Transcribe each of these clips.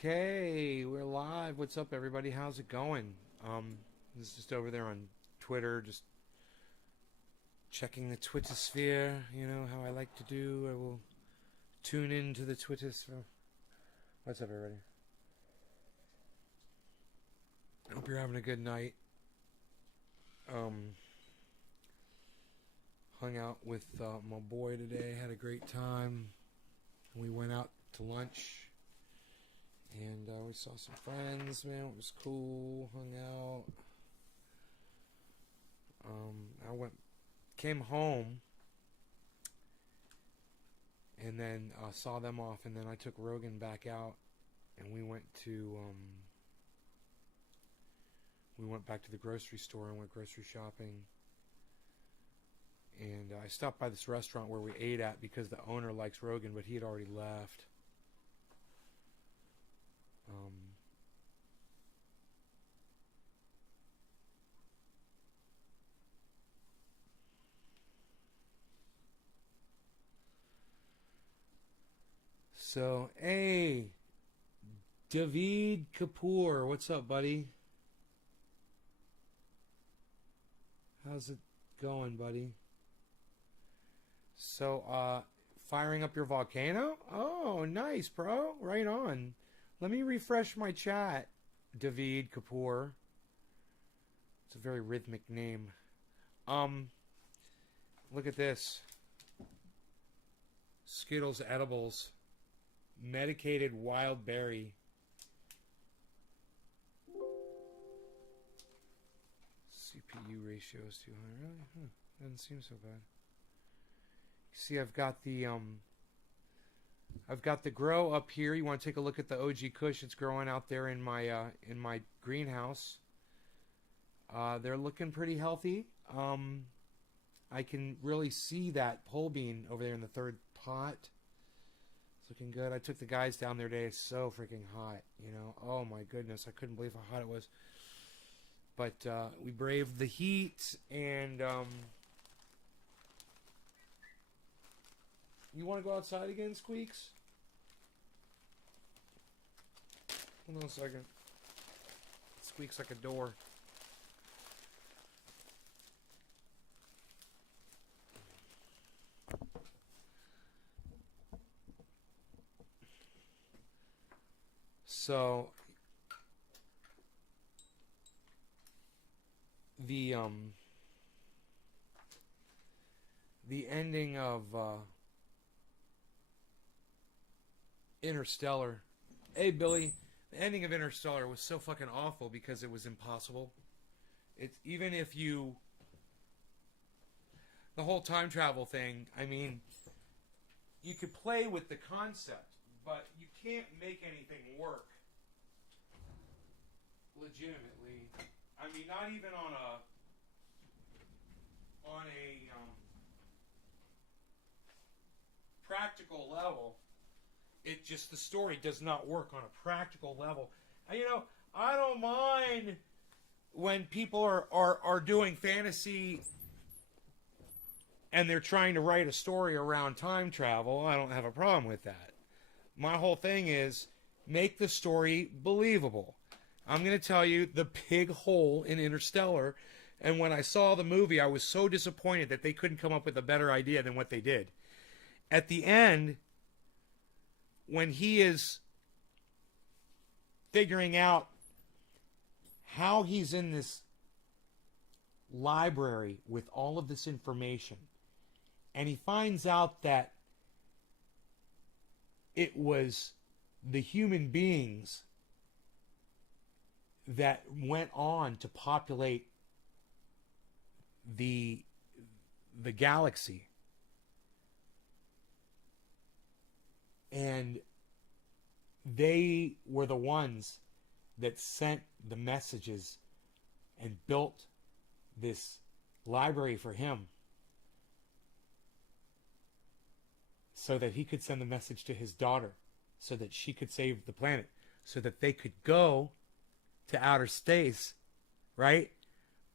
Okay, we're live. What's up, everybody? How's it going? This is just over there on Twitter, just checking the Twittersphere. You know how I like to do. I will tune into the Twittersphere. What's up, everybody? I hope you're having a good night. Hung out with my boy today. Had a great time. We went out to lunch. And we saw some friends, man. It was cool. Hung out. Came home, and then saw them off, and then I took Rogan back out, and we went back to the grocery store and went grocery shopping. And I stopped by this restaurant where we ate at because the owner likes Rogan, but he had already left. So, hey, David Kapoor, what's up, buddy? How's it going, buddy? So, firing up your volcano? Oh, nice, bro. Right on. Let me refresh my chat, David Kapoor. It's a very rhythmic name. Look at this. Skittles edibles. Medicated wild berry. CPU ratio is 200. Really? Doesn't seem so bad. See, I've got the grow up here. You want to take a look at the OG Kush? It's growing out there in my greenhouse. They're looking pretty healthy. I can really see that pole bean over there in the third pot. It's looking good. I took the guys down there today. It's so freaking hot, you know. Oh my goodness, I couldn't believe how hot it was. But we braved the heat, and you want to go outside again, Squeaks? Hold on a second. It squeaks like a door. So the ending of Interstellar. Hey, Billy. The ending of Interstellar was so fucking awful because it was impossible. It's even if you the whole time travel thing, I mean, you could play with the concept, but you can't make anything work legitimately. I mean, not even on a practical level. It just, the story does not work on a practical level. And, you know, I don't mind when people are doing fantasy and they're trying to write a story around time travel. I don't have a problem with that. My whole thing is make the story believable. I'm going to tell you the big hole in Interstellar. And when I saw the movie, I was so disappointed that they couldn't come up with a better idea than what they did. At the end, when he is figuring out how he's in this library with all of this information, and he finds out that it was the human beings that went on to populate the galaxy. And they were the ones that sent the messages and built this library for him so that he could send the message to his daughter so that she could save the planet, so that they could go to outer space, right?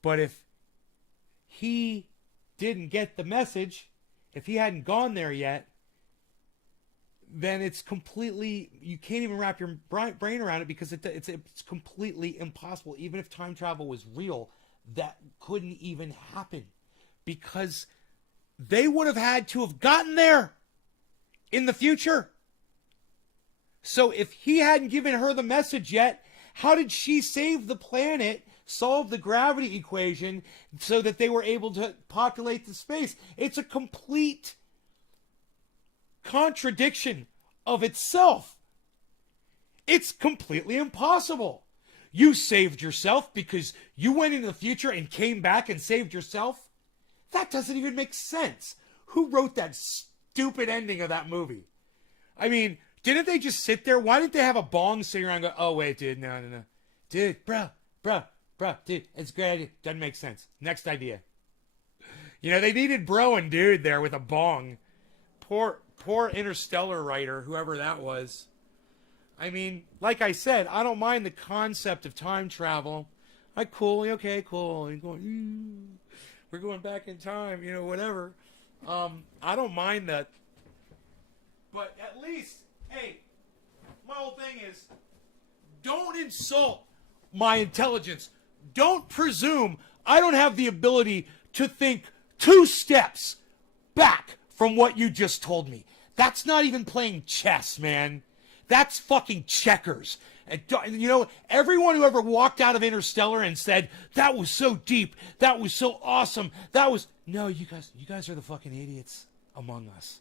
But if he didn't get the message, if he hadn't gone there yet, then it's completely, you can't even wrap your brain around it, because it's completely impossible. Even if time travel was real, that couldn't even happen, because they would have had to have gotten there in the future. So if he hadn't given her the message yet, how did she save the planet, solve the gravity equation so that they were able to populate the space? It's a complete contradiction of itself. It's completely impossible. You saved yourself because you went into the future and came back and saved yourself? That doesn't even make sense. Who wrote that stupid ending of that movie? I mean, didn't they just sit there? Why didn't they have a bong sitting around and go, oh, wait, dude, no. Dude, bro, dude, it's a great idea. Doesn't make sense. Next idea. You know, they needed bro and dude there with a bong. Poor Interstellar writer, whoever that was. I mean, like I said, I don't mind the concept of time travel. Okay, cool. We're going back in time, whatever. I don't mind that. But at least, hey, my whole thing is, don't insult my intelligence. Don't presume I don't have the ability to think 2 steps back from what you just told me. That's not even playing chess, man. That's fucking checkers. And everyone who ever walked out of Interstellar and said, that was so deep, that was so awesome, no, you guys are the fucking idiots among us.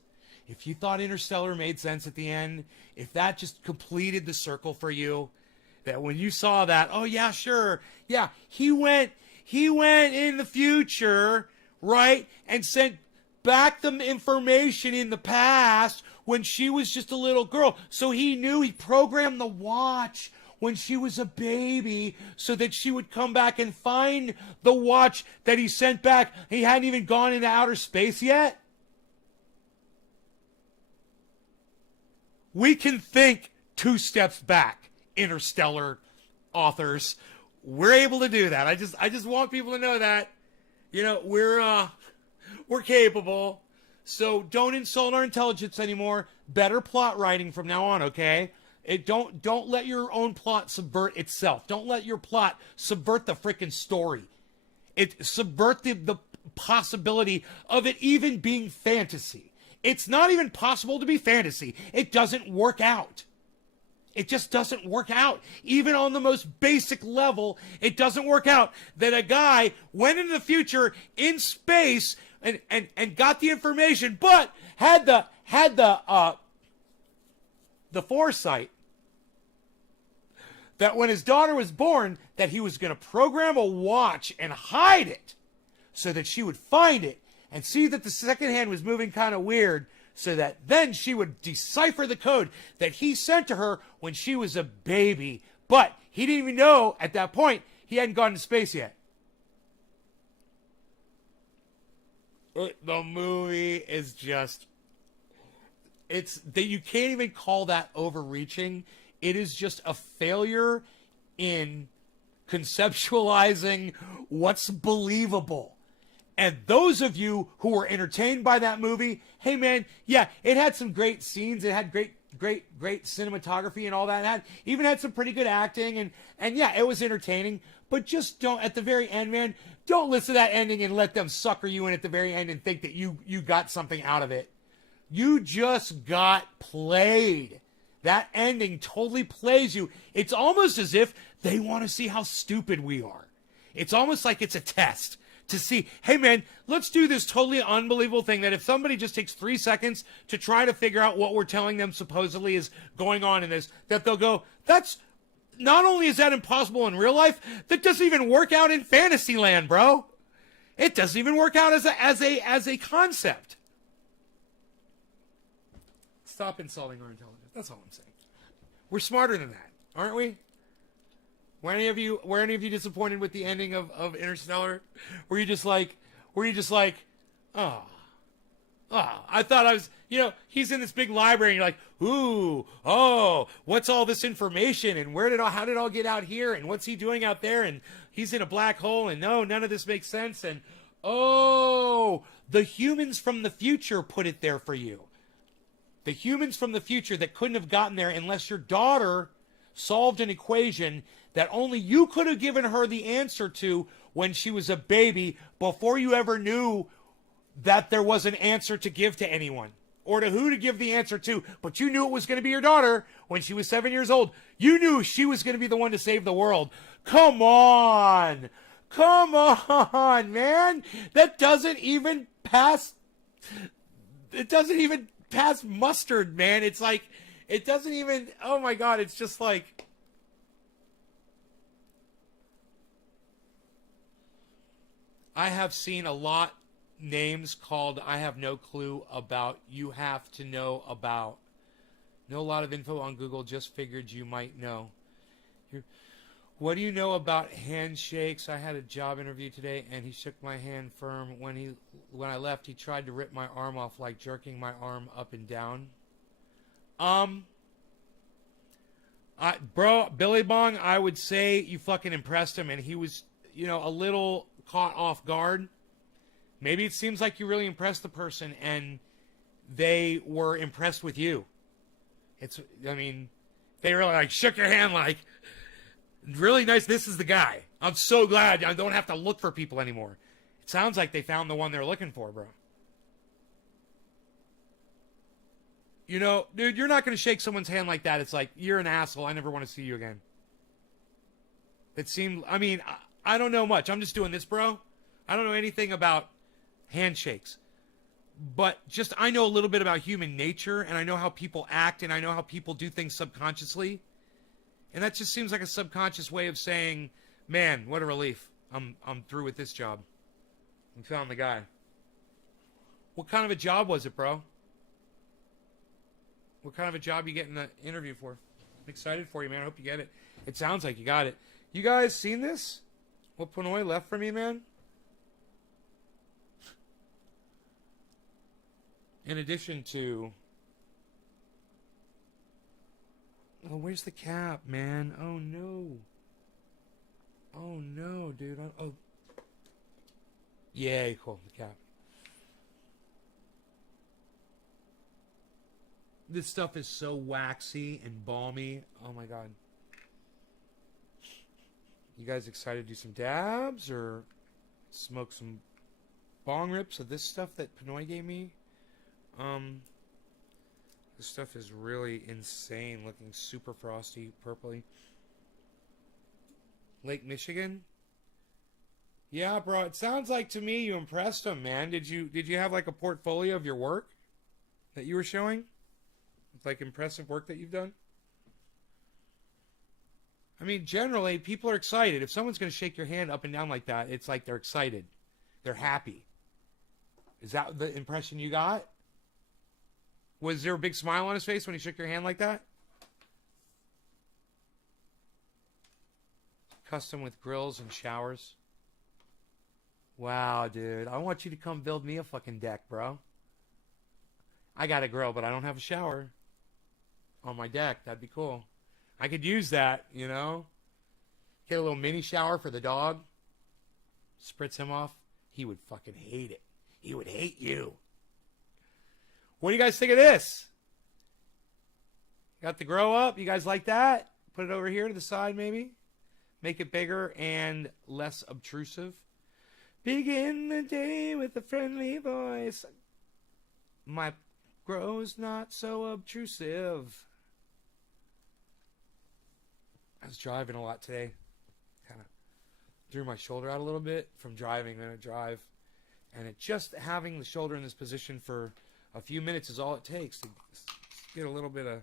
If you thought Interstellar made sense at the end, if that just completed the circle for you, that when you saw that, oh yeah, sure, yeah, he went in the future, right, and sent back the information in the past when she was just a little girl. So he knew, he programmed the watch when she was a baby so that she would come back and find the watch that he sent back. He hadn't even gone into outer space yet. We can think 2 steps back, Interstellar authors. We're able to do that. I just want people to know that, we're capable. So don't insult our intelligence anymore. Better plot writing from now on, okay? Don't let your own plot subvert itself. Don't let your plot subvert the freaking story. Subvert the possibility of it even being fantasy. It's not even possible to be fantasy. It doesn't work out. It just doesn't work out. Even on the most basic level, it doesn't work out that a guy went into the future in space and got the information, but had the foresight that when his daughter was born, that he was going to program a watch and hide it so that she would find it and see that the second hand was moving kind of weird, so that then she would decipher the code that he sent to her when she was a baby. But he didn't even know at that point he hadn't gone to space yet. The movie is just, you can't even call that overreaching. It is just a failure in conceptualizing what's believable. And those of you who were entertained by that movie, hey man, yeah, it had some great scenes. It had great cinematography and all that. It even had some pretty good acting, and yeah, it was entertaining. But just don't, at the very end, man, don't listen to that ending and let them sucker you in at the very end and think that you got something out of it. You just got played. That ending totally plays you. It's almost as if they want to see how stupid we are. It's almost like it's a test to see, hey man, let's do this totally unbelievable thing that if somebody just takes 3 seconds to try to figure out what we're telling them supposedly is going on in this, that they'll go, that's, not only is that impossible in real life, that doesn't even work out in Fantasyland, bro. It doesn't even work out as a concept. Stop insulting our intelligence. That's all I'm saying. We're smarter than that, aren't we? Were any of you disappointed with the ending of Interstellar? Were you just like, oh, I thought I was, he's in this big library and you're like, ooh, oh, what's all this information and how did it all get out here and what's he doing out there and he's in a black hole and no, none of this makes sense and oh, the humans from the future put it there for you. The humans from the future that couldn't have gotten there unless your daughter solved an equation that only you could have given her the answer to when she was a baby before you ever knew that there was an answer to give to anyone or to who to give the answer to. But you knew it was going to be your daughter when she was 7 years old. You knew she was going to be the one to save the world. Come on. Come on, man. That doesn't even pass. It doesn't even pass mustard, man. It's like, it doesn't even, oh my God, it's just like, I have seen a lot names called I have no clue about, you have to know about. Know a lot of info on Google, just figured you might know. What do you know about handshakes? I had a job interview today and he shook my hand firm. When I left, he tried to rip my arm off, like jerking my arm up and down. Bro, Billy Bong, I would say you fucking impressed him and he was, a little caught off guard. Maybe it seems like you really impressed the person and they were impressed with you. They really like shook your hand like, really nice, this is the guy. I'm so glad I don't have to look for people anymore. It sounds like they found the one they're looking for, bro. Dude, you're not going to shake someone's hand like that. It's like, you're an asshole. I never want to see you again. It seemed, I don't know much. I'm just doing this, bro. I don't know anything about handshakes. But just, I know a little bit about human nature, and I know how people act, and I know how people do things subconsciously. And that just seems like a subconscious way of saying, man, what a relief. I'm through with this job. We found the guy. What kind of a job was it, bro? What kind of a job you getting the interview for? I'm excited for you, man. I hope you get it. It sounds like you got it. You guys seen this? What Pinoy left for me, man? In addition to... Oh, where's the cap, man? Oh, no. Oh, no, dude. Oh. Yeah, cool. The cap. This stuff is so waxy and balmy. Oh, my God. You guys excited to do some dabs or smoke some bong rips of this stuff that Pinoy gave me? This stuff is really insane, looking super frosty, purpley. Lake Michigan? Yeah, bro, it sounds like to me you impressed them, man. Did you have like a portfolio of your work that you were showing? Like impressive work that you've done? Generally, people are excited. If someone's going to shake your hand up and down like that, it's like they're excited. They're happy. Is that the impression you got? Was there a big smile on his face when he shook your hand like that? Custom with grills and showers. Wow, dude. I want you to come build me a fucking deck, bro. I got a grill, but I don't have a shower on my deck. That'd be cool. I could use that, Get a little mini shower for the dog. Spritz him off. He would fucking hate it. He would hate you. What do you guys think of this? Got the grow up. You guys like that? Put it over here to the side, maybe. Make it bigger and less obtrusive. Begin the day with a friendly voice. My grow's not so obtrusive. I was driving a lot today. Kind of threw my shoulder out a little bit from driving. When I drive. And just having the shoulder in this position for a few minutes is all it takes to get a little bit of,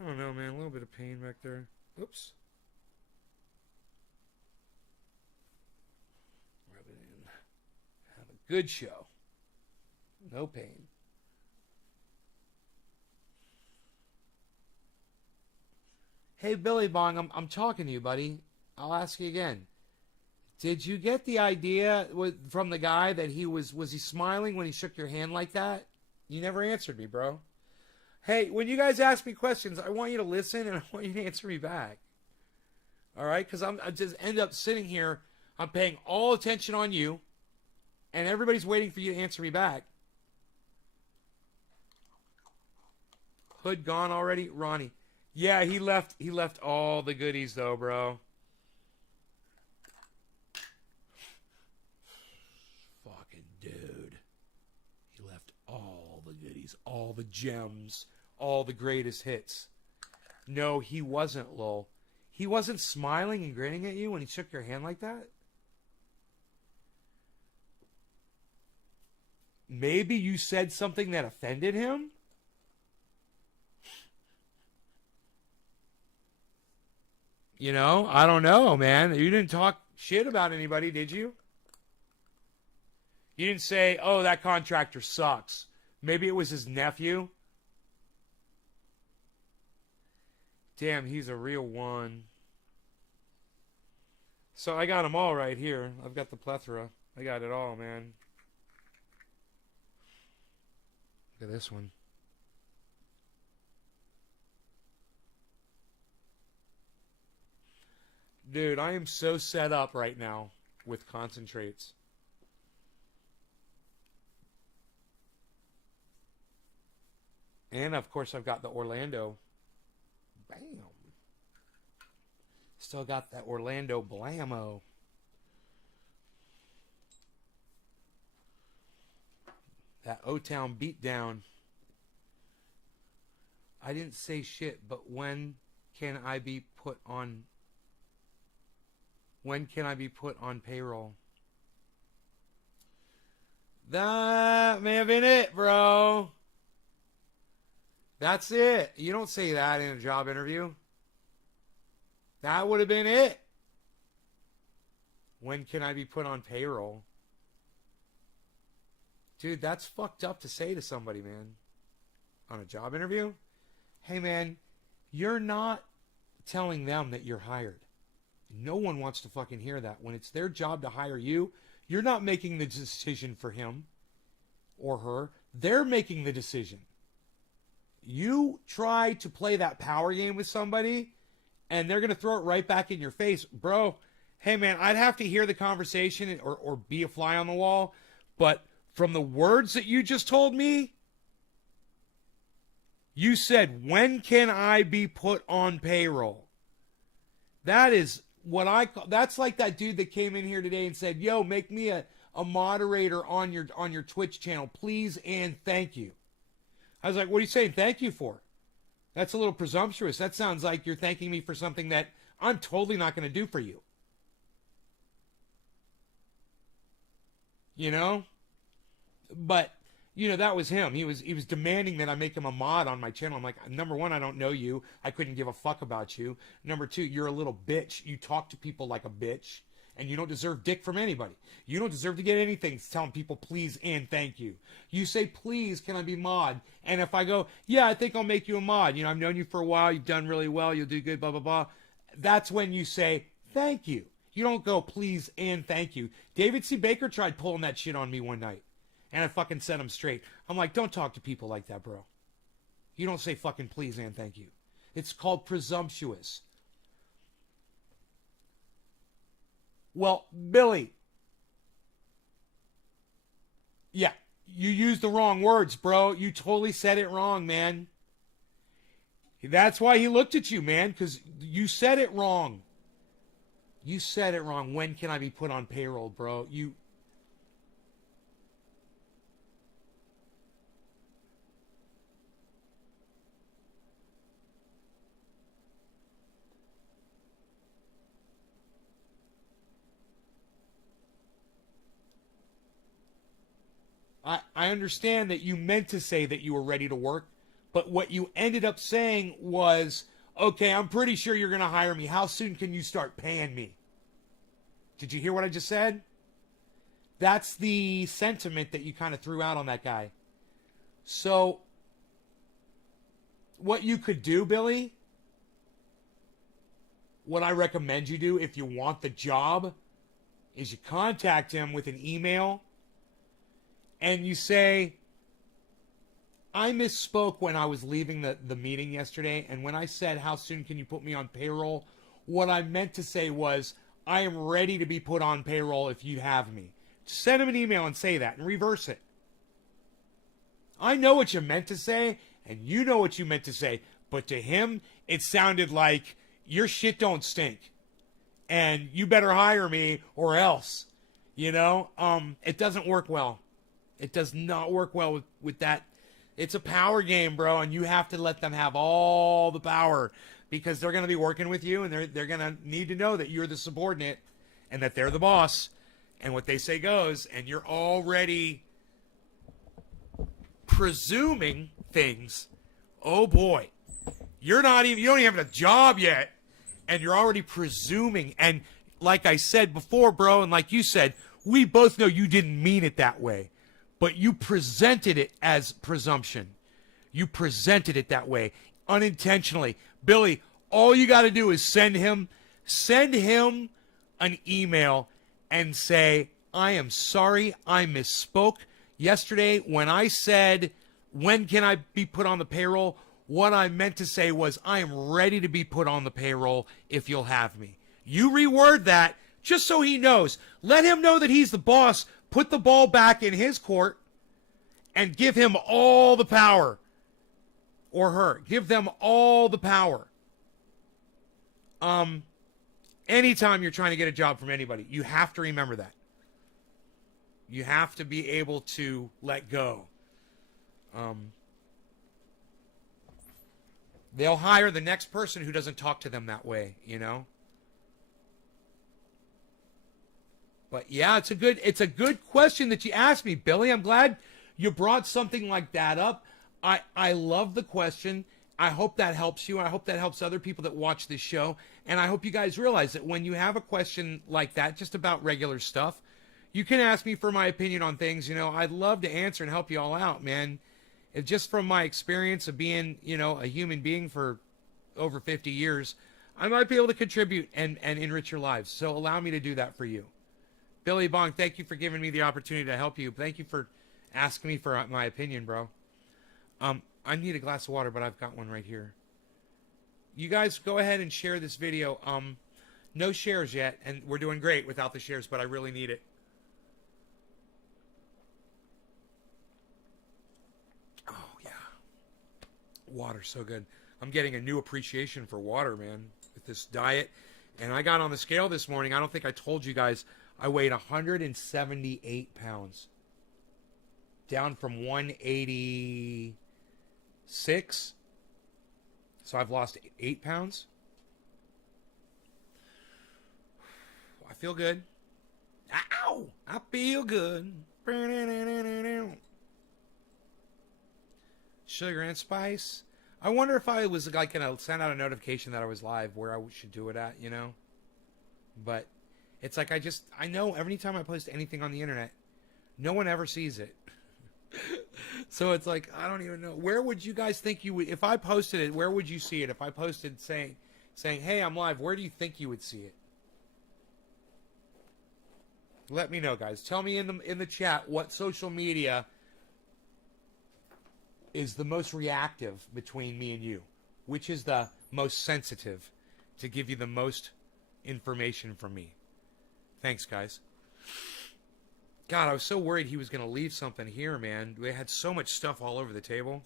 I don't know, man, a little bit of pain back there. Oops. Rub it in. Have a good show. No pain. Hey, Billy Bong, I'm talking to you, buddy. I'll ask you again. Did you get the idea from the guy that was he smiling when he shook your hand like that? You never answered me, bro. Hey, when you guys ask me questions, I want you to listen and I want you to answer me back. All right? Because I just end up sitting here. I'm paying all attention on you, and everybody's waiting for you to answer me back. Hood gone already? Ronnie. Yeah, he left all the goodies though, bro. Fucking dude. He left all the goodies, all the gems, all the greatest hits. No, he wasn't, lol. He wasn't smiling and grinning at you when he shook your hand like that? Maybe you said something that offended him? You know, I don't know, man. You didn't talk shit about anybody, did you? You didn't say, oh, that contractor sucks. Maybe it was his nephew. Damn, he's a real one. So I got them all right here. I've got the plethora. I got it all, man. Look at this one. Dude, I am so set up right now with concentrates. And, of course, I've got the Orlando. Bam. Still got that Orlando Blammo. That O-Town beatdown. I didn't say shit, but when can I be put on... When can I be put on payroll? That may have been it, bro. That's it. You don't say that in a job interview. That would have been it. When can I be put on payroll? Dude, that's fucked up to say to somebody, man. On a job interview? Hey, man, you're not telling them that you're hired. No one wants to fucking hear that. When it's their job to hire you, you're not making the decision for him or her. They're making the decision. You try to play that power game with somebody, and they're going to throw it right back in your face. Bro, hey, man, I'd have to hear the conversation or be a fly on the wall, but from the words that you just told me, you said, when can I be put on payroll? That is what I call, that's like that dude that came in here today and said, yo, make me a moderator on your Twitch channel, please and thank you. I was like, what are you saying thank you for? That's a little presumptuous. That sounds like you're thanking me for something that I'm totally not going to do for you. You know? But, you know, that was him. He was demanding that I make him a mod on my channel. I'm like, number one, I don't know you. I couldn't give a fuck about you. Number two, you're a little bitch. You talk to people like a bitch. And you don't deserve dick from anybody. You don't deserve to get anything telling people please and thank you. You say, please, can I be mod? And if I go, yeah, I think I'll make you a mod. You know, I've known you for a while. You've done really well. You'll do good, blah, blah, blah. That's when you say, thank you. You don't go, please and thank you. David C. Baker tried pulling that shit on me one night. And I fucking set him straight. I'm like, don't talk to people like that, bro. You don't say fucking please and thank you. It's called presumptuous. Well, Billy. Yeah, you used the wrong words, bro. You totally said it wrong, man. That's why he looked at you, man, because you said it wrong. You said it wrong. When can I be put on payroll, bro? I understand that you meant to say that you were ready to work, but what you ended up saying was, okay, I'm pretty sure you're going to hire me. How soon can you start paying me? Did you hear what I just said? That's the sentiment that you kind of threw out on that guy. So, what you could do, Billy, what I recommend you do if you want the job, is you contact him with an email and you say, I misspoke when I was leaving the meeting yesterday, and when I said, how soon can you put me on payroll, what I meant to say was, I am ready to be put on payroll if you have me. Send him an email and say that, and reverse it. I know what you meant to say, and you know what you meant to say, but to him, it sounded like your shit don't stink, and you better hire me or else. You know, it doesn't work well. It does not work well with that. It's a power game, bro, and you have to let them have all the power because they're going to be working with you, and they're going to need to know that you're the subordinate and that they're the boss, and what they say goes, and you're already presuming things. Oh boy, you don't even have a job yet, and you're already presuming. And like I said before, bro, and like you said, we both know you didn't mean it that way, but you presented it as presumption. You presented it that way unintentionally. Billy, all you got to do is send him an email and say, I am sorry, I misspoke. Yesterday, when I said, when can I be put on the payroll? What I meant to say was, I am ready to be put on the payroll if you'll have me. You reword that just so he knows. Let him know that he's the boss. Put the ball back in his court and give him all the power. Or her. Give them all the power. Anytime you're trying to get a job from anybody, you have to remember that. You have to be able to let go. They'll hire the next person who doesn't talk to them that way, you know? But yeah, it's a good question that you asked me, Billy. I'm glad you brought something like that up. I love the question. I hope that helps you. I hope that helps other people that watch this show. And I hope you guys realize that when you have a question like that, just about regular stuff, you can ask me for my opinion on things. You know, I'd love to answer and help you all out, man. Just from my experience of being, you know, a human being for over 50 years, I might be able to contribute and enrich your lives. So allow me to do that for you. Billy Bong, thank you for giving me the opportunity to help you. Thank you for asking me for my opinion, bro. I need a glass of water, but I've got one right here. You guys go ahead and share this video. No shares yet, and we're doing great without the shares, but I really need it. Oh, yeah. Water's so good. I'm getting a new appreciation for water, man, with this diet. And I got on the scale this morning. I don't think I told you guys. I weighed 178 pounds. Down from 186. So I've lost 8 pounds. I feel good. Ow! I feel good. Sugar and spice. I wonder if I was like going to send out a notification that I was live where I should do it at, you know? But it's like I know every time I post anything on the internet, no one ever sees it. So it's like, I don't even know. Where would you guys think you would, if I posted it, where would you see it? If I posted saying, hey, I'm live, where do you think you would see it? Let me know, guys. Tell me in the chat what social media is the most reactive between me and you. Which is the most sensitive to give you the most information from me. Thanks, guys. God, I was so worried he was going to leave something here, man. We had so much stuff all over the table.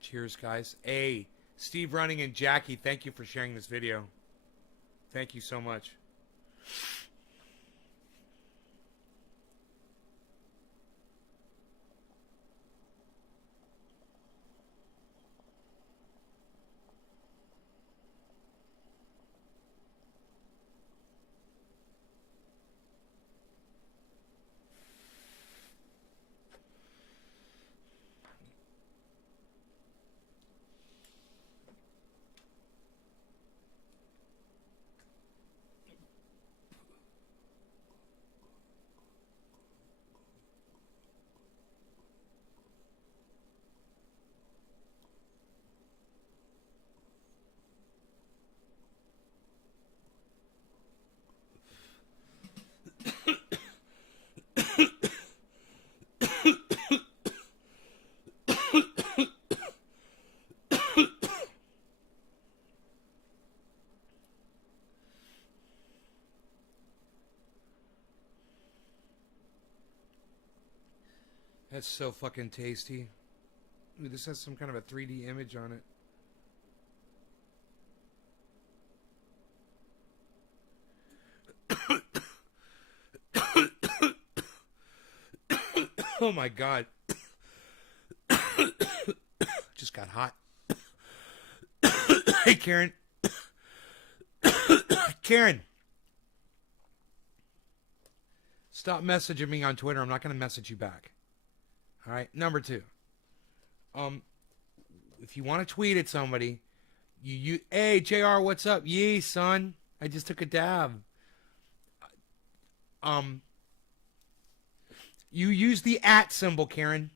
Cheers, guys. Hey, Steve Running and Jackie, thank you for sharing this video. Thank you so much. That's so fucking tasty. Ooh, this has some kind of a 3D image on it. Oh my god. Just got hot. Hey, Karen. Karen. Stop messaging me on Twitter. I'm not going to message you back. All right. Number 2. If you want to tweet at somebody, hey, JR, what's up? Yee, son. I just took a dab. You use the @ symbol, Karen.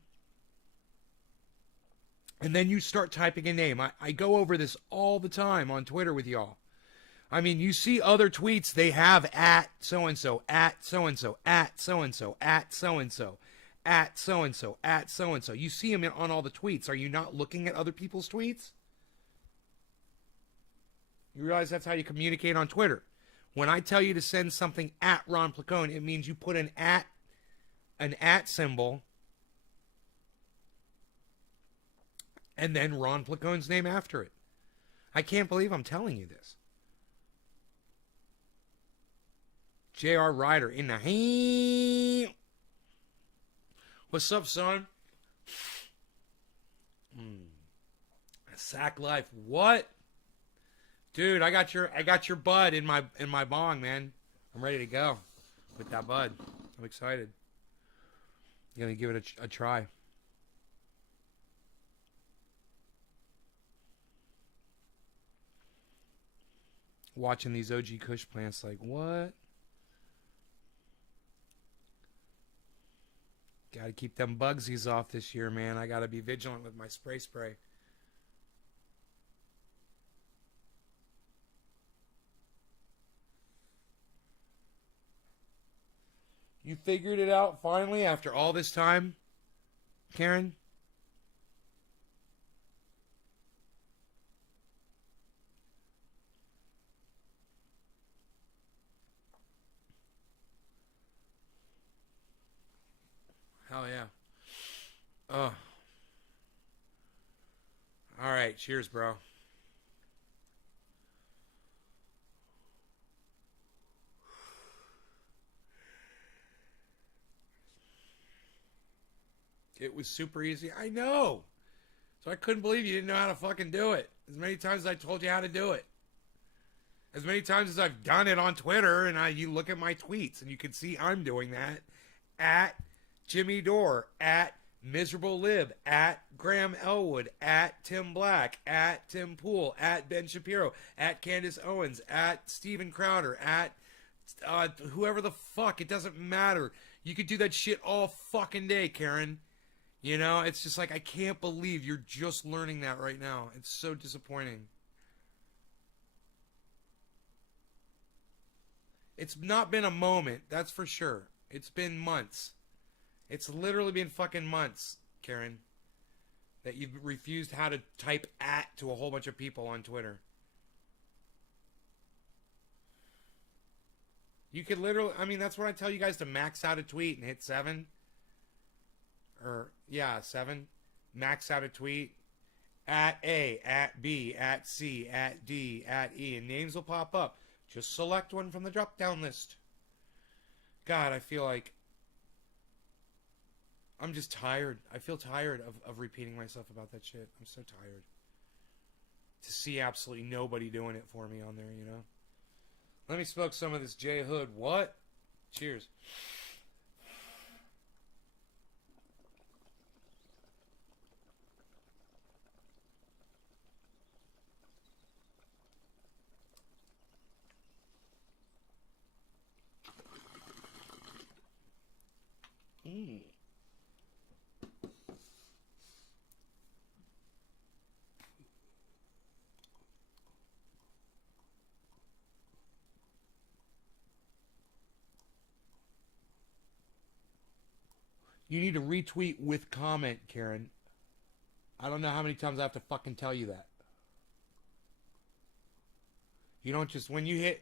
And then you start typing a name. I go over this all the time on Twitter with y'all. I mean, you see other tweets, they have @ so-and-so, @ so-and-so, @ so-and-so, @ so-and-so, @ so-and-so, @ so-and-so. You see them on all the tweets. Are you not looking at other people's tweets? You realize that's how you communicate on Twitter. When I tell you to send something @ Ron Placone, it means you put an @ symbol and then Ron Placone's name after it. I can't believe I'm telling you this. J.R. Ryder in the hand. What's up, son? Sack life. What? Dude, I got your bud in my bong, man. I'm ready to go with that bud. I'm excited. You gonna give it a try. Watching these OG Kush plants like, what? Gotta keep them bugsies off this year, man. I gotta be vigilant with my spray. You figured it out finally after all this time, Karen? Hell yeah. Oh. All right. Cheers, bro. It was super easy. I know. So I couldn't believe you didn't know how to fucking do it. As many times as I told you how to do it. As many times as I've done it on Twitter, and you look at my tweets, and you can see I'm doing that. At Jimmy Dore, at Miserable Lib, at Graham Elwood, at Tim Black, at Tim Poole, at Ben Shapiro, at Candace Owens, at Steven Crowder, at whoever the fuck. It doesn't matter. You could do that shit all fucking day, Karen. You know, it's just like, I can't believe you're just learning that right now. It's so disappointing. It's not been a moment, that's for sure. It's been months. It's literally been fucking months, Karen, that you've refused how to type @ to a whole bunch of people on Twitter. You could literally, I mean, that's what I tell you guys, to max out a tweet and hit 7. Or, yeah, 7. Max out a tweet. At A, at B, at C, at D, at E. And names will pop up. Just select one from the drop-down list. God, I feel like I'm just tired. I feel tired of repeating myself about that shit. I'm so tired. To see absolutely nobody doing it for me on there, you know? Let me smoke some of this J Hood. What? Cheers. You need to retweet with comment, Karen. I don't know how many times I have to fucking tell you that. You don't just, when you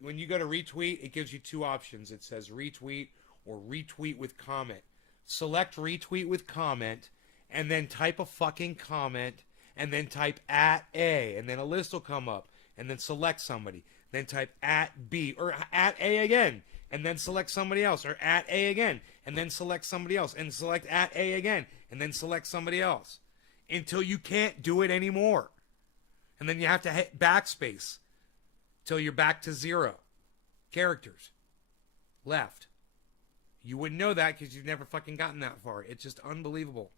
go to retweet, it gives you 2 options. It says retweet or retweet with comment. select retweet with comment, and then type a fucking comment, and then type @A, and then a list will come up, and then select somebody. Then type @B, or @A again, and then select somebody else, or @A again, and then select somebody else, and select @A again, and then select somebody else, until you can't do it anymore. And then you have to hit backspace till you're back to 0 characters left. You wouldn't know that because you've never fucking gotten that far. It's just unbelievable.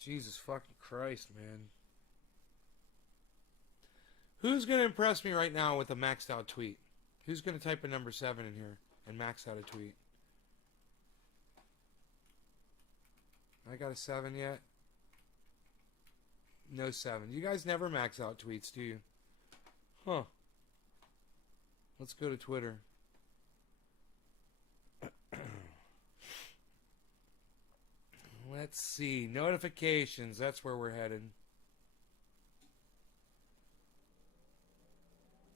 Jesus fucking Christ, man. Who's going to impress me right now with a maxed out tweet? Who's going to type a number 7 in here and max out a tweet? I got a 7 yet? No 7. You guys never max out tweets, do you? Huh. Let's go to Twitter. Let's see. Notifications. That's where we're headed.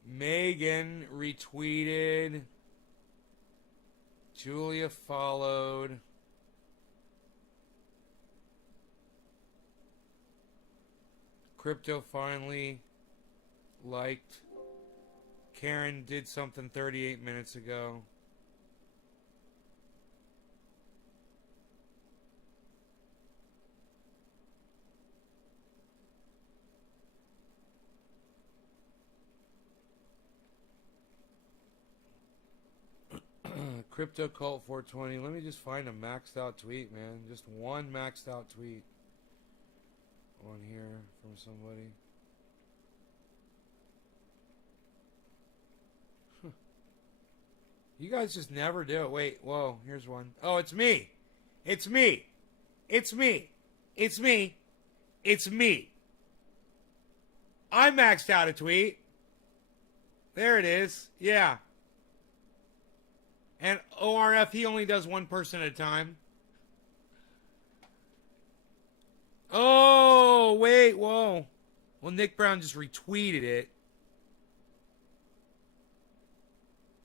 Megan retweeted. Julia followed. Crypto finally liked. Karen did something 38 minutes ago. Crypto Cult 420. Let me just find a maxed out tweet, man. Just one maxed out tweet on here from somebody. Huh. You guys just never do it. Wait, whoa, here's one. Oh, it's me. It's me. It's me. It's me. It's me. I maxed out a tweet. There it is. Yeah. And ORF, he only does one person at a time. Oh, wait, whoa. Well, Nick Brown just retweeted it.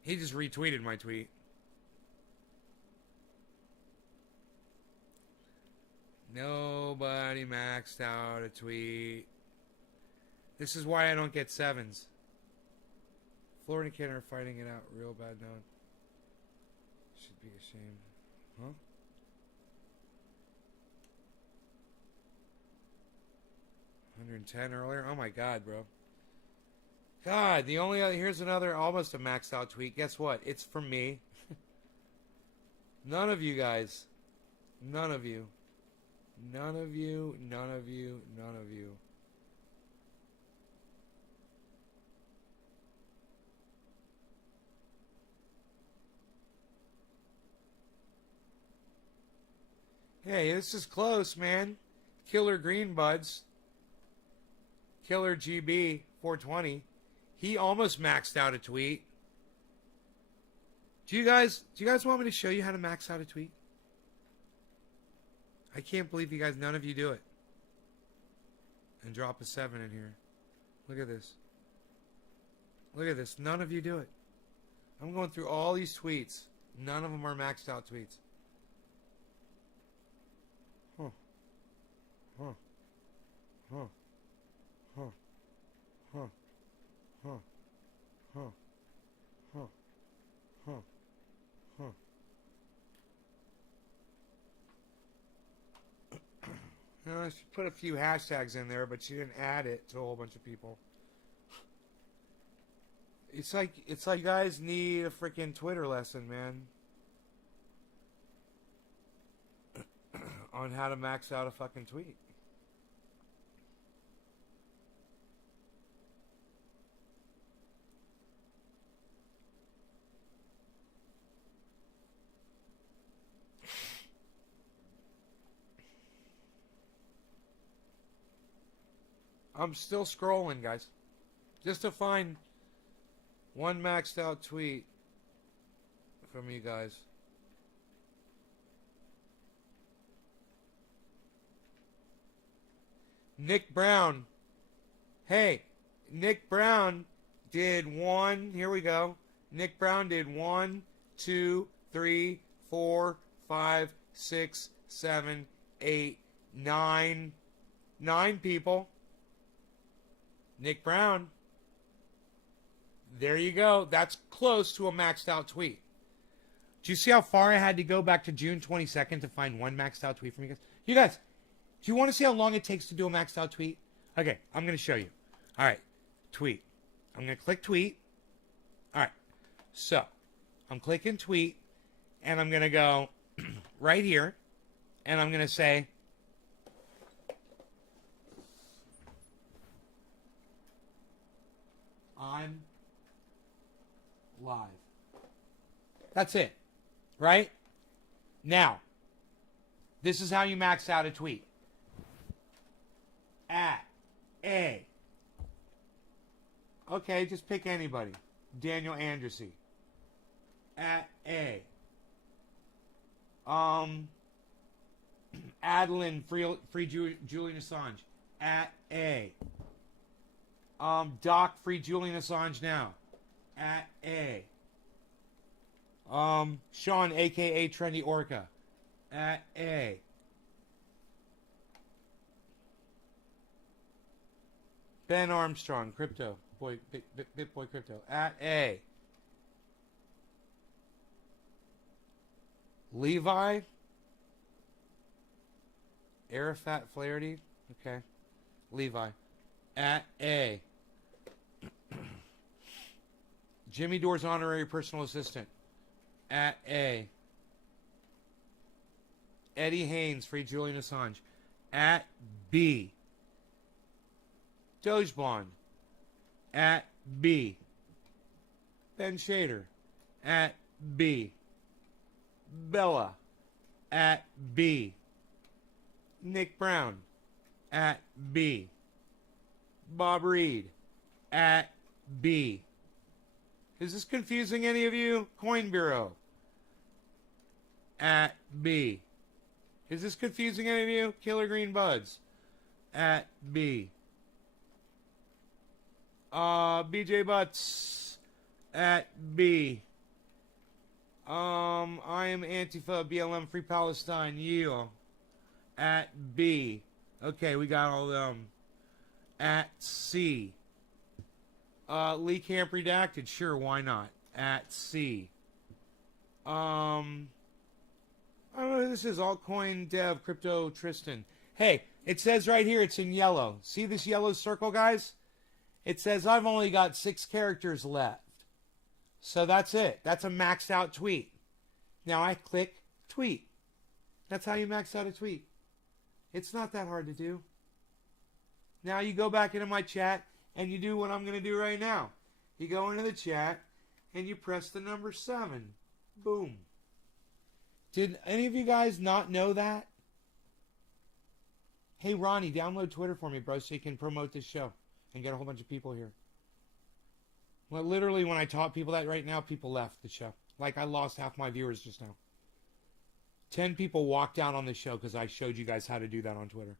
He just retweeted my tweet. Nobody maxed out a tweet. This is why I don't get 7s. Florida and Canada are fighting it out real bad now. Should be ashamed. Huh? $110 earlier? Oh my god, bro. God, the only other... Here's another almost a maxed out tweet. Guess what? It's from me. None of you guys. None of you. None of you. None of you. None of you. Hey, this is close, man. Killer Green Buds. Killer GB 420. He almost maxed out a tweet. Do you guys want me to show you how to max out a tweet? I can't believe you guys, none of you do it. And drop a 7 in here. Look at this. Look at this. None of you do it. I'm going through all these tweets. None of them are maxed out tweets. Huh. Huh. Huh. Huh. Huh. Huh. Huh. Huh. Huh. Huh. She put a few hashtags in there, but she didn't add it to a whole bunch of people. It's like you guys need a freaking Twitter lesson, man. On how to max out a fucking tweet. I'm still scrolling, guys. Just to find one maxed out tweet from you guys. Nick Brown. Hey, Nick Brown did one. Here we go. Nick Brown did 1, 2, 3, 4, 5, 6, 7, 8, 9. 9 people. Nick Brown. There you go. That's close to a maxed out tweet. Do you see how far I had to go back to June 22nd to find one maxed out tweet from you guys? You guys, do you want to see how long it takes to do a maxed out tweet? Okay, I'm going to show you. All right, tweet. I'm going to click tweet. All right, so I'm clicking tweet, and I'm going to go right here, and I'm going to say, I'm live. That's it. Right? Now, this is how you max out a tweet. At A. Okay, just pick anybody. Daniel Andressy. At A. Adeline free Julian Assange. At A. Doc free Julian Assange now. At A. Sean, aka Trendy Orca, at A. Ben Armstrong, Crypto, BitBoy Crypto, at A. Levi, Arafat Flaherty, okay, Levi, at A. Jimmy Dore's honorary personal assistant. At A. Eddie Haynes, free Julian Assange. At B. Dogebond. At B. Ben Shader. At B. Bella. At B. Nick Brown. At B. Bob Reed. At B. Is this confusing any of you? Coin Bureau. At B. Is this confusing any of you? Killer Green Buds. At B. BJ Butts. At B. I am Antifa, BLM, Free Palestine, you. At B. Okay, we got all them. At C. Lee Camp Redacted, sure, why not? At C. I don't know who this is. Altcoin Dev, Crypto Tristan. Hey, it says right here, it's in yellow. See this yellow circle, guys? It says I've only got 6 characters left. So that's it. That's a maxed out tweet. Now I click tweet. That's how you max out a tweet. It's not that hard to do. Now you go back into my chat and you do what I'm going to do right now. You go into the chat and you press the number 7. Boom. Did any of you guys not know that? Hey, Ronnie, download Twitter for me, bro, so you can promote this show and get a whole bunch of people here. Well, literally, when I taught people that right now, people left the show. Like, I lost half my viewers just now. 10 people walked out on the show because I showed you guys how to do that on Twitter.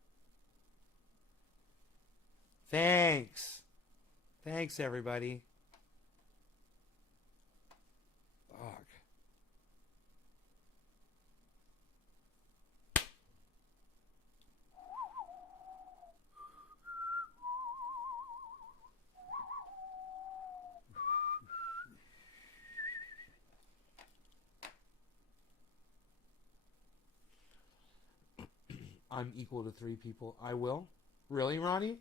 Thanks. Thanks, everybody. Fuck. I'm equal to 3 people. I will? Really, Ronnie?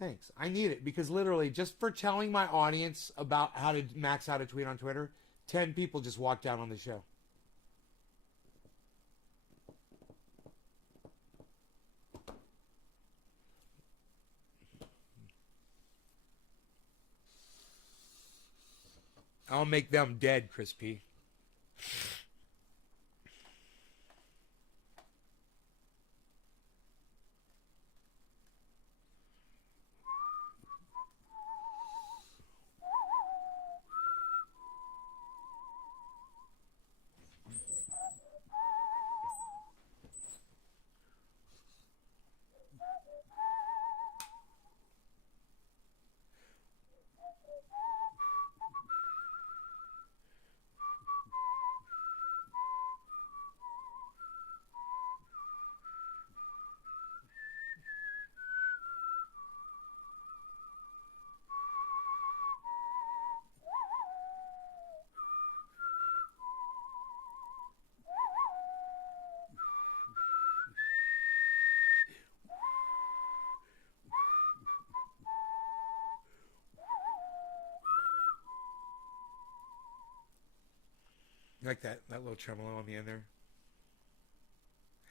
Thanks. I need it because literally just for telling my audience about how to max out a tweet on Twitter, 10 people just walked out on the show. I'll make them dead, Chris P. You like that little tremolo on the end there?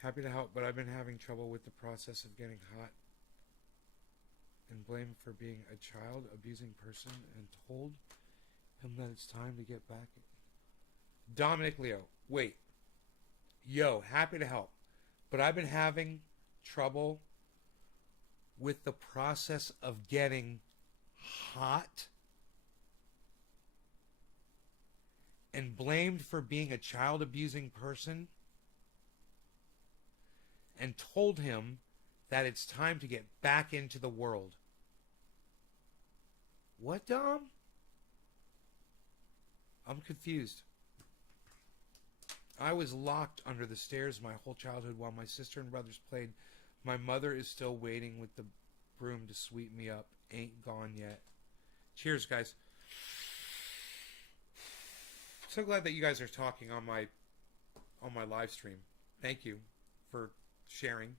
Happy to help, but I've been having trouble with the process of getting hot and blamed for being a child abusing person and told him that it's time to get back. Dominic Leo, wait. Yo, happy to help, but I've been having trouble with the process of getting hot and blamed for being a child abusing person and told him that it's time to get back into the world. What, Dom? I'm confused. I was locked under the stairs my whole childhood while my sister and brothers played. My mother is still waiting with the broom to sweep me up. Ain't gone yet. Cheers, guys. So glad that you guys are talking on my live stream. Thank you for sharing.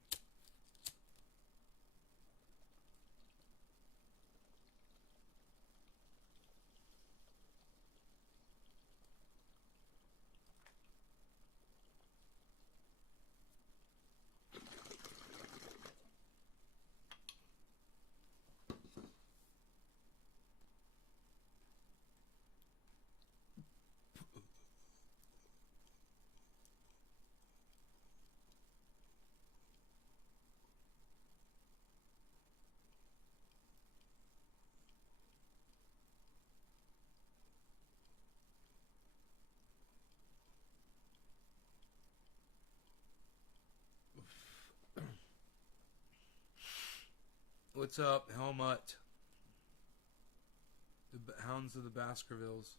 What's up, Helmut? The Hounds of the Baskervilles.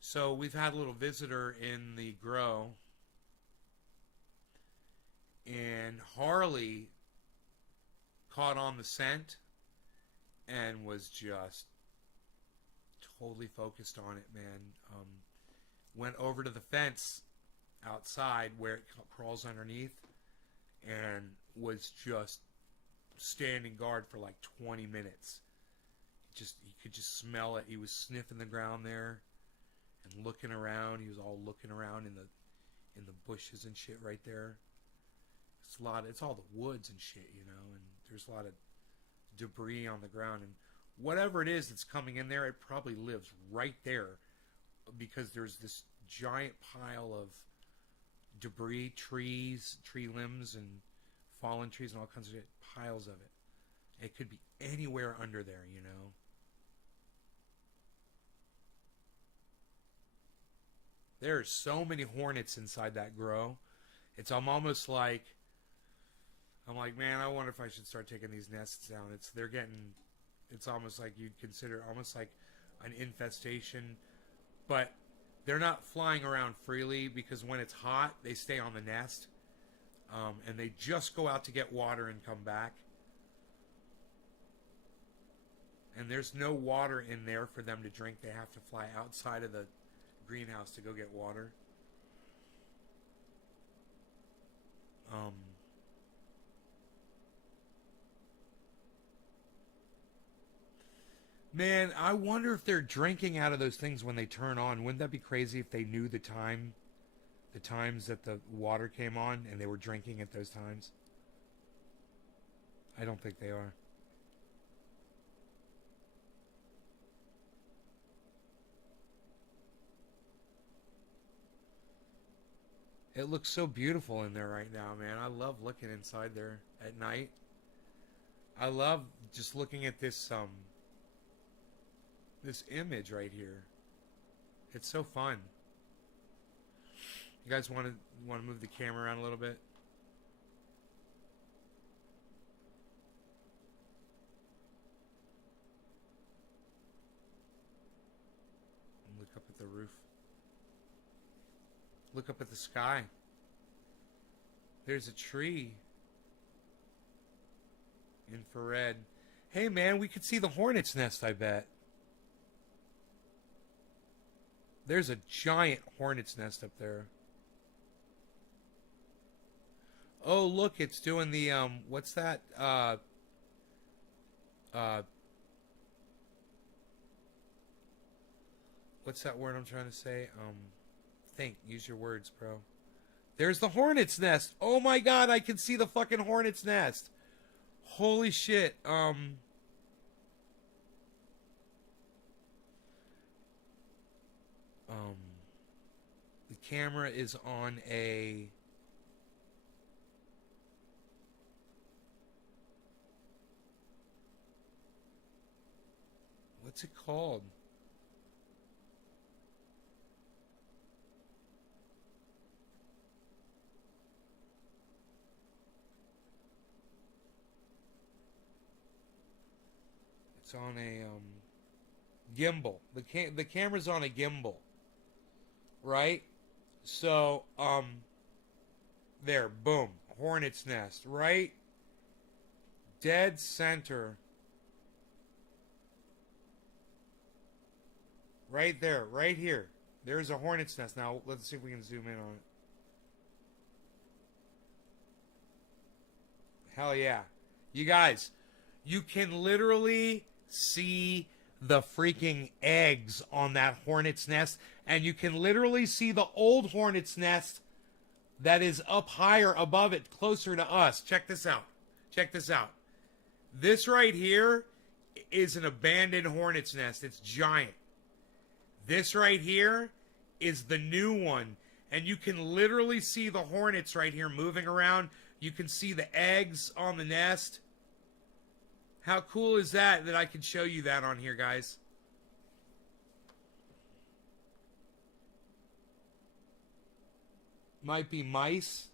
So we've had a little visitor in the grow, and Harley caught on the scent and was just totally focused on it, man. Went over to the fence outside where it crawls underneath and was just standing guard for like 20 minutes. He could just smell it. He was sniffing the ground there and looking around. He was all looking around in the bushes and shit right there. It's all the woods and shit, you know, and there's a lot of debris on the ground, and whatever it is that's coming in there, it probably lives right there because there's this giant pile of debris, tree limbs, and fallen trees and all kinds of shit, piles of it. It could be anywhere under there, you know. There are so many hornets inside that grow. I'm almost like, man, I wonder if I should start taking these nests down. It's almost like you'd consider almost like an infestation, but they're not flying around freely because when it's hot, they stay on the nest, and they just go out to get water and come back. And there's no water in there for them to drink. They have to fly outside of the greenhouse to go get water. Man, I wonder if they're drinking out of those things when they turn on. Wouldn't that be crazy if they knew the times that the water came on and they were drinking at those times? I don't think they are. It looks so beautiful in there right now, man. I love looking inside there at night. I love just looking at this image right here. It's so fun. You guys want to move the camera around a little bit? And look up at the roof. Look up at the sky. There's a tree. Infrared. Hey man, we could see the hornet's nest, I bet. There's a giant hornet's nest up there. Oh, look, it's doing the, what's that? uh, what's that word I'm trying to say? Think. Use your words, bro. There's the hornet's nest. Oh my god, I can see the fucking hornet's nest. Holy shit. Um, the camera is on a. What's it called? It's on a gimbal. The camera's on a gimbal, right? So there, boom, hornet's nest, right? Dead center. Right there, right here. There's a hornet's nest. Now let's see if we can zoom in on it. Hell yeah. You guys, you can literally see the freaking eggs on that hornet's nest, and you can literally see the old hornet's nest that is up higher above it, closer to us. Check this out. Check this out. This right here is an abandoned hornet's nest. It's giant. This right here is the new one. And you can literally see the hornets right here moving around. You can see the eggs on the nest. How cool is that I can show you that on here, guys? Might be mice.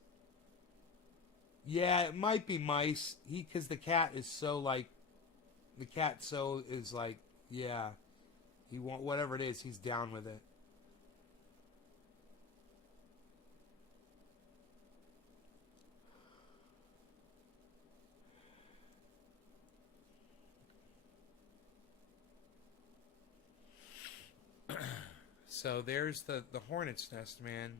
Yeah, it might be mice. Because the cat is so like, the cat so is like, yeah. He want whatever it is, he's down with it. So there's the hornet's nest, man.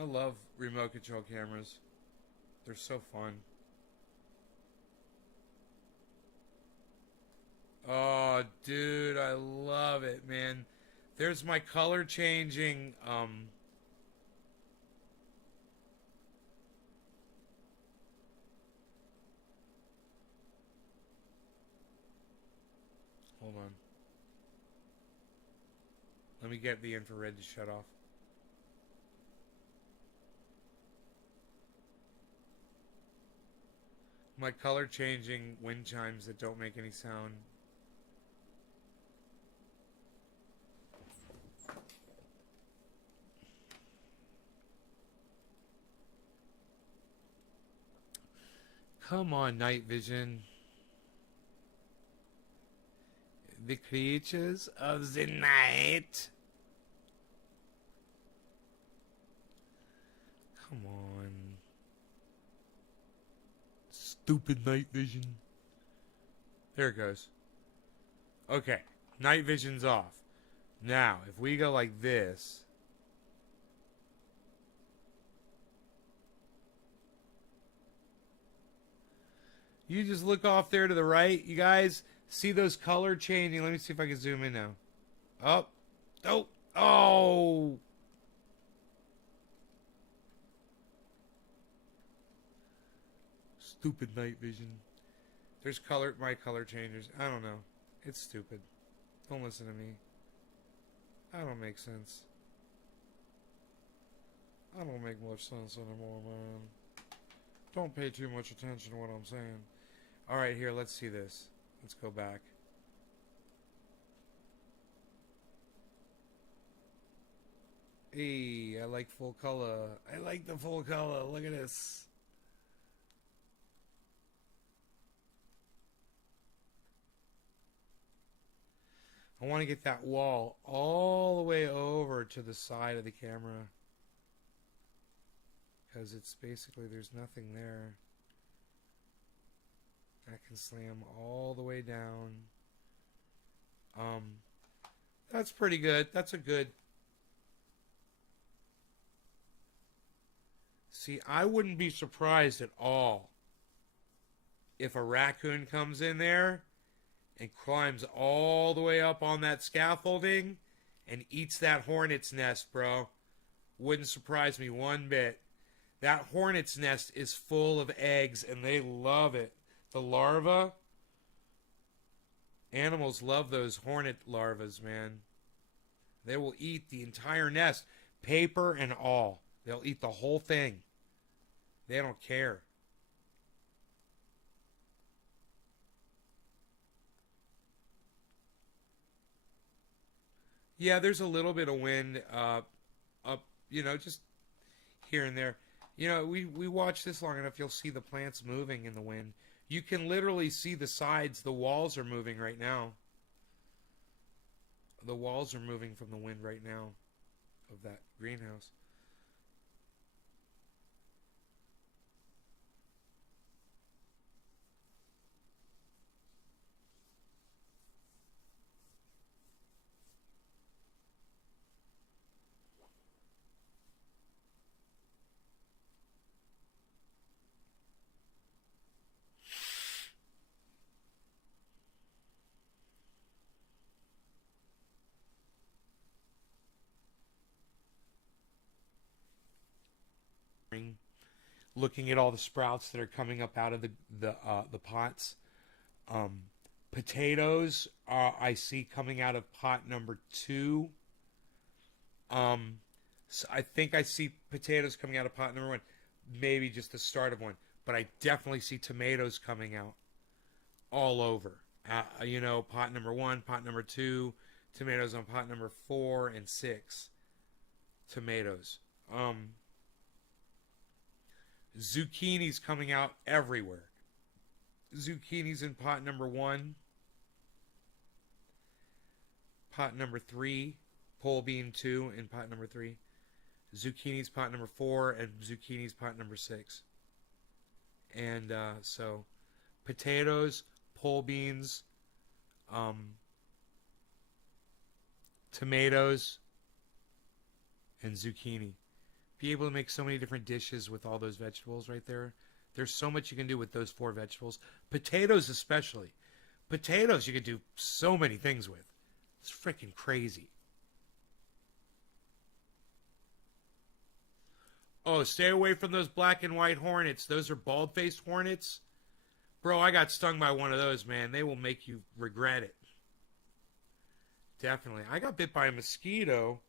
I love remote control cameras. They're so fun. Oh, dude, I love it, man. There's my color changing. Hold on. Let me get the infrared to shut off. My color changing wind chimes that don't make any sound. Come on, night vision. The creatures of the night. Come on. Stupid night vision. There it goes. Okay, night vision's off. Now, if we go like this. You just look off there to the right. You guys see those color changing. Let me see if I can zoom in now. Oh. Oh. Oh. Stupid night vision. There's my color changers. I don't know. It's stupid. Don't listen to me. I don't make sense. I don't make much sense anymore, man. Don't pay too much attention to what I'm saying. Alright, here, let's see this. Let's go back. Hey, I like full color. I like the full color. Look at this. want to get that wall all the way over to the side of the camera. Because it's basically, there's nothing there. That can slam all the way down. That's pretty good. That's a good... See, I wouldn't be surprised at all if a raccoon comes in there and climbs all the way up on that scaffolding and eats that hornet's nest, bro. Wouldn't surprise me one bit. That hornet's nest is full of eggs, and they love it. The larva, animals love those hornet larvas, man. They will eat the entire nest, paper and all. They'll eat the whole thing. They don't care. Yeah, there's a little bit of wind up, just here and there. We watch this long enough, you'll see the plants moving in the wind. You can literally see the sides. The walls are moving right now. The walls are moving from the wind right now of that greenhouse. Looking at all the sprouts that are coming up out of the pots. Potatoes I see coming out of pot number 2. So I think I see potatoes coming out of pot number 1. Maybe just the start of one. But I definitely see tomatoes coming out all over. Pot number 1, pot number 2, tomatoes on pot number 4 and 6. Tomatoes. Zucchini's coming out everywhere. Zucchini's in pot number 1. Pot number 3. Pole bean 2 in pot number 3. Zucchini's pot number 4. And zucchini's pot number 6. And so potatoes, pole beans, tomatoes, and zucchini. Be able to make so many different dishes with all those vegetables right there. There's so much you can do with those 4 vegetables. Potatoes especially. Potatoes you can do so many things with. It's freaking crazy. Oh, stay away from those black and white hornets. Those are bald-faced hornets. Bro, I got stung by one of those, man. They will make you regret it. Definitely. I got bit by a mosquito.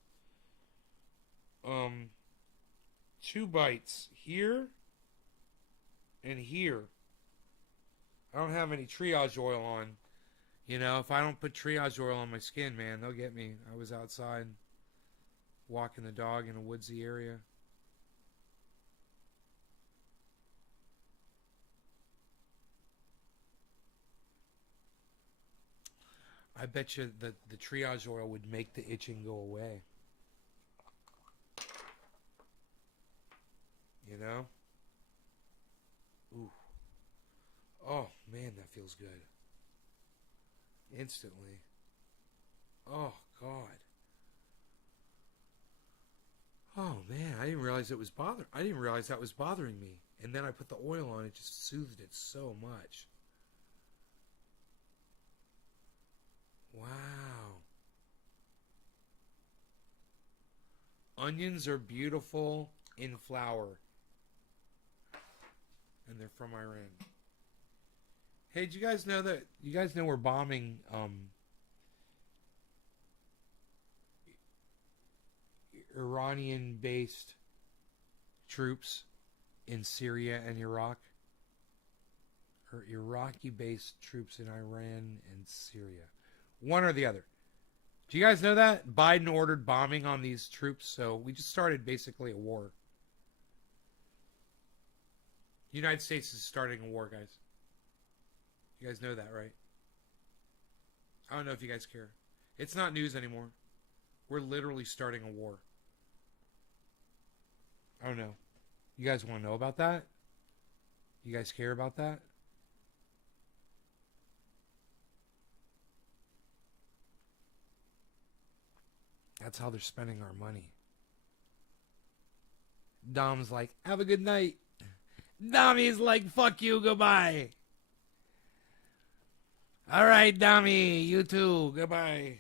2 bites here and here. I don't have any triage oil on. If I don't put triage oil on my skin, man, they'll get me. I was outside walking the dog in a woodsy area. I bet you that the triage oil would make the itching go away. Ooh. Oh, man, that feels good. Instantly. Oh, God. Oh, man, I didn't realize that was bothering me. And then I put the oil on, it just soothed it so much. Wow. Onions are beautiful in flower. And they're from Iran. Hey, did you guys know that? You guys know we're bombing Iranian-based troops in Syria and Iraq? Or Iraqi-based troops in Iran and Syria. One or the other. Do you guys know that? Biden ordered bombing on these troops, so we just started basically a war. The United States is starting a war, guys. You guys know that, right? I don't know if you guys care. It's not news anymore. We're literally starting a war. I don't know. You guys want to know about that? You guys care about that? That's how they're spending our money. Dom's like, have a good night. Dommy's like, fuck you, goodbye. All right, Dommy, you too, goodbye.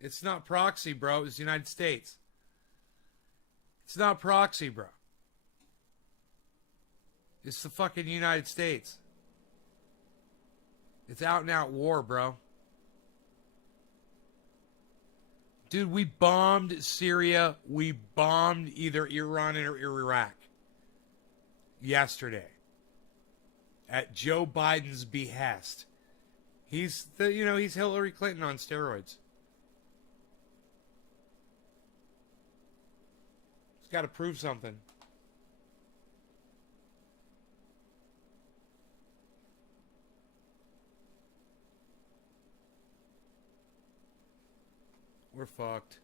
It's not proxy, bro. It's the United States. It's not proxy, bro. It's the fucking United States. It's out and out war, bro. Dude, we bombed Syria. We bombed either Iran or Iraq yesterday at Joe Biden's behest. He's Hillary Clinton on steroids. He's got to prove something. We're fucked.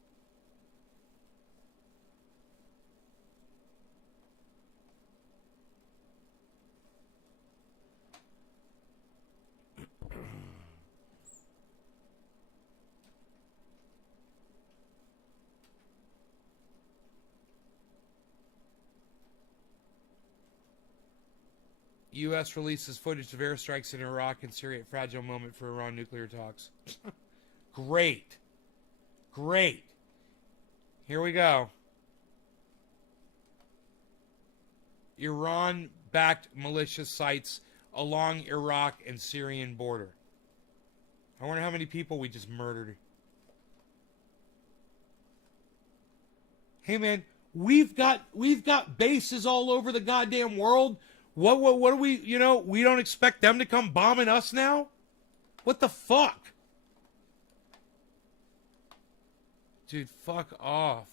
U.S. releases footage of airstrikes in Iraq and Syria. Fragile moment for Iran nuclear talks. Great. Great. Here we go. Iran-backed militia sites along Iraq and Syrian border. I wonder how many people we just murdered. Hey man, we've got bases all over the goddamn world. What do we, we don't expect them to come bombing us now? What the fuck? Dude, fuck off.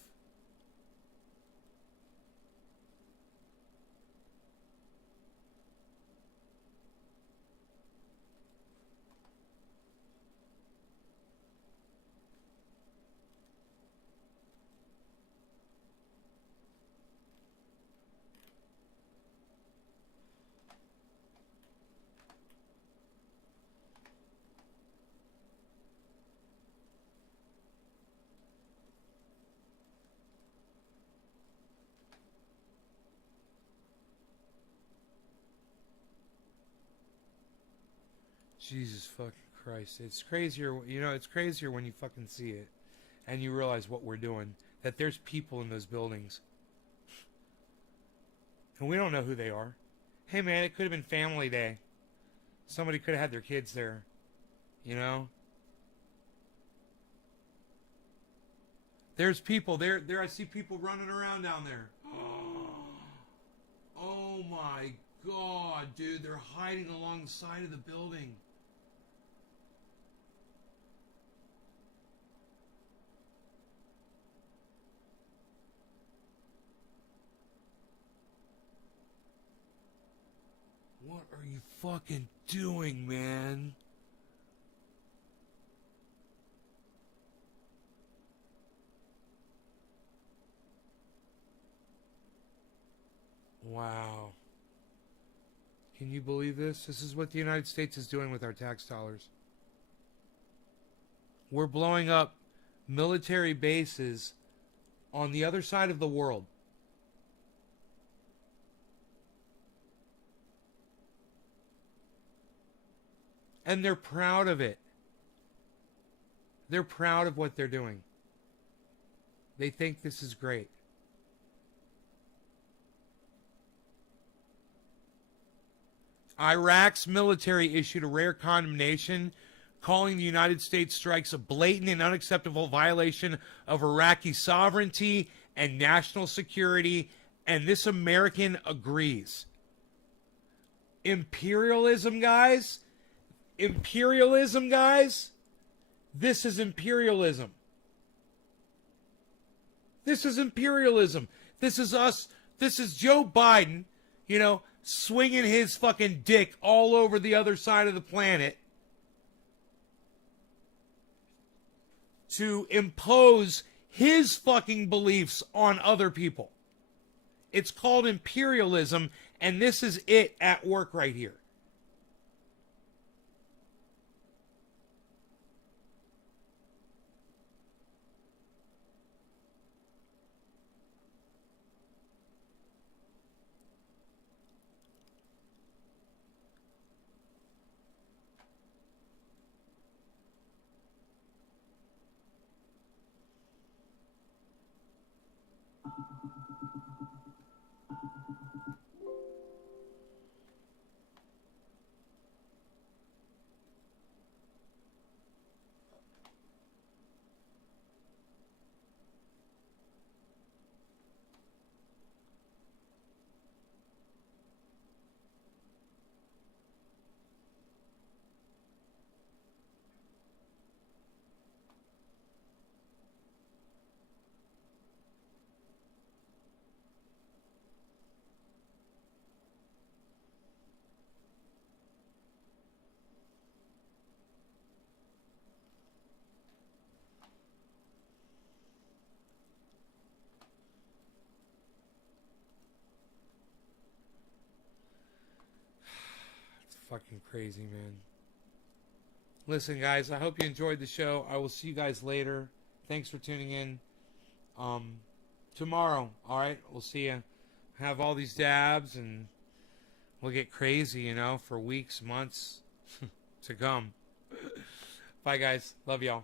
Jesus fucking Christ. It's crazier, it's crazier when you fucking see it and you realize what we're doing. That there's people in those buildings. And we don't know who they are. Hey man, it could have been family day. Somebody could have had their kids there. There's people there. I see people running around down there. Oh my God, dude. They're hiding along the side of the building. What are you fucking doing, man? Wow. Can you believe this? This is what the United States is doing with our tax dollars. We're blowing up military bases on the other side of the world. And they're proud of it. They're proud of what they're doing. They think this is great. Iraq's military issued a rare condemnation, calling the United States strikes a blatant and unacceptable violation of Iraqi sovereignty and national security, and this American agrees. Imperialism, guys. Imperialism, guys. This is imperialism. This is imperialism. This is us. This is Joe Biden you know, swinging his fucking dick all over the other side of the planet to impose his fucking beliefs on other people. It's called imperialism, and this is it at work right here. Fucking crazy, man. Listen, guys, I hope you enjoyed the show. I will see you guys later. Thanks for tuning in. Tomorrow, all right? We'll see you. Have all these dabs, and we'll get crazy, you know, for weeks, months to come. Bye, guys. Love y'all.